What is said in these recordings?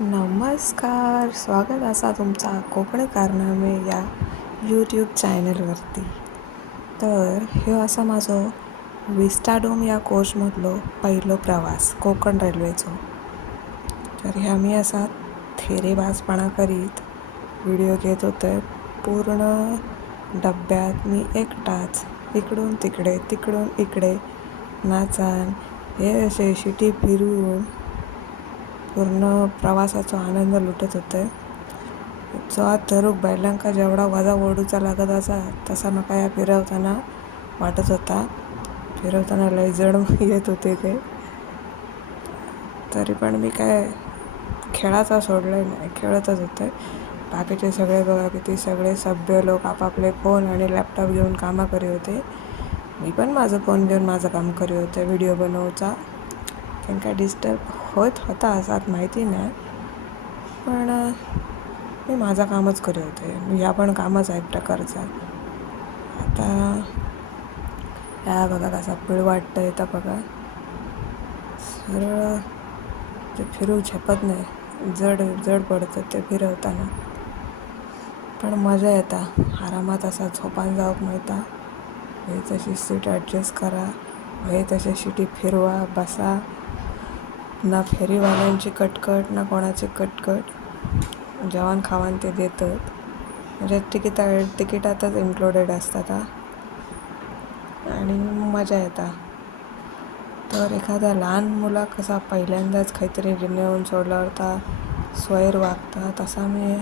नमस्कार, स्वागत असा तुमचा कोकणी कारनामे या यूट्यूब चॅनलवरती. तर हे असा माझो विस्टाडोम या कोचमधलो पहिलो प्रवास कोकण रेल्वेचो. तर हे आम्ही असा थेरेबाजपणा करीत व्हिडिओ घेत होते. पूर्ण डब्यात मी एकटाच इकडून तिकडे तिकडून इकडे नाचान हे असे शिटी फिरून पूर्ण प्रवासाचा आनंद लुटत होते. जो धरूक बैलांका जेवढा वजा ओढूचा लागत असा तसा माका या फिरवताना वाटत होता. फिरवताना लय जड येत होते ते. तरी पण मी काय खेळाचा सोडलं नाही, खेळतच होते. बाकीचे सगळे बघा किती सगळे सभ्य लोक आपापले फोन आणि लॅपटॉप घेऊन कामं करीत होते. मी पण माझं फोन घेऊन माझं काम करीत होते व्हिडिओ बनवचा. त्यांना डिस्टर्ब होत होता असात माहिती नाही, पण मी माझं कामच करीत होते. ह्या पण कामच आहे एक प्रकारचा. आता ह्या बघा कसा पिळ वाटतं येतं बघा. सरळ ते फिरू झेपत नाही, जड पडतं ते फिरवताना. पण मजा येता, आरामात असा झोपान जावक मिळता. हे तशी सीट ॲडजस्ट करा, हे तसे शिटी फिरवा बसा. ना फेरीवाल्यांची कटकट ना कोणाची कटकट. जेवण खावण ते देतात, म्हणजे तिकीटातच इन्क्लुडेड असतात आणि मजा येता. तर एखाद्या लहान मुला कसा पहिल्यांदाच काहीतरी नेऊन सोडल्यावर ता स्वैर वागता, तसा मी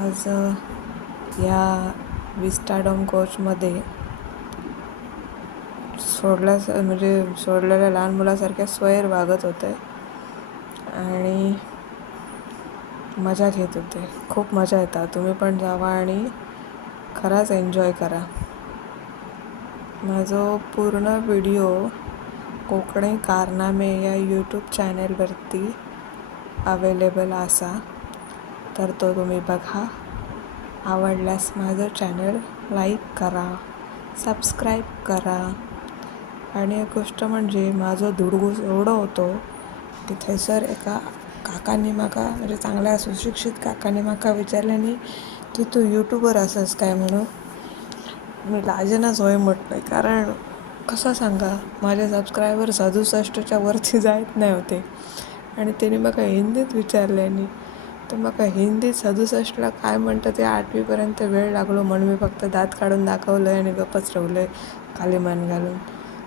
आज या विस्टाडोम कोचमध्ये सोडलेल्या लहान मुलासारख्या स्वैर वागत होते आणि मजा घेत होते. खूप मजा येतात. तुम्ही पण जावा आणि खराच एन्जॉय करा. माझो पूर्ण व्हिडिओ कोकणी कारनामे या यूट्यूब चॅनलवरती अवेलेबल असा, तर तो तुम्ही बघा. आवडल्यास माझं चॅनल लाईक करा, सबस्क्राईब करा. आणि एक गोष्ट म्हणजे माझं धुडगूस एवढं होतो की थैसर एका काकांनी माका, म्हणजे चांगल्या सुशिक्षित काकांनी माका विचारल्याने की तू यूट्यूबर असस काय म्हणून. मी लाजेनच होय म्हटलं, कारण कसं सांगा माझे सबस्क्रायबर 67च्या वरती जायत नाही होते. आणि त्याने माका हिंदीत विचारल्याने, तर माका हिंदीत 67ला काय म्हणतं ते 8वीपर्यंत वेळ लागलो. म्हणून मी फक्त दात काढून दाखवलं आणि गप्पच ठेवलं खाली मान घालून.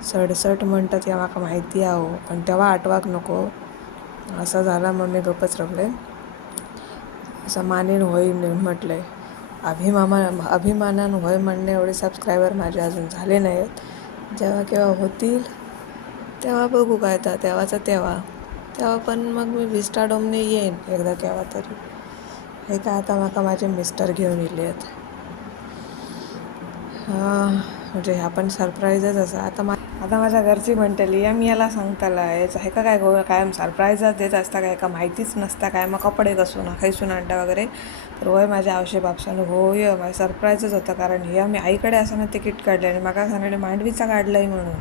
67 म्हणतात या माका माहिती आहे, पण तेव्हा आठवाक नको असं झाला. मग मी गप्पच राहिले. असं मानेन होय म्हटलंय. अभिमानानं होय म्हणणे एवढे सबस्क्रायबर माझे अजून झाले नाहीत. जेव्हा केव्हा होतील तेव्हा बघू काय तर तेव्हा पण मग मी विस्टाडोमने येईन एकदा केव्हा तरी. हे काय आता माका माझे मिस्टर घेऊन येले आहेत. म्हणजे ह्या पण सरप्राईजच असा. आता माझ्या घरची म्हणतली या मी याला सांगताला हे का काय कायम सरप्राईजच देत असता काय, का माहितीच नसता काय मग कपडे कसून खायसून आणता वगैरे. तर होय माझ्या आवशे बापसानं होय माझ्या सरप्राईजच होता, कारण हे मी आईकडे असताना तिकीट काढले आणि माका सांगले मांडवीचा काढलंय म्हणून.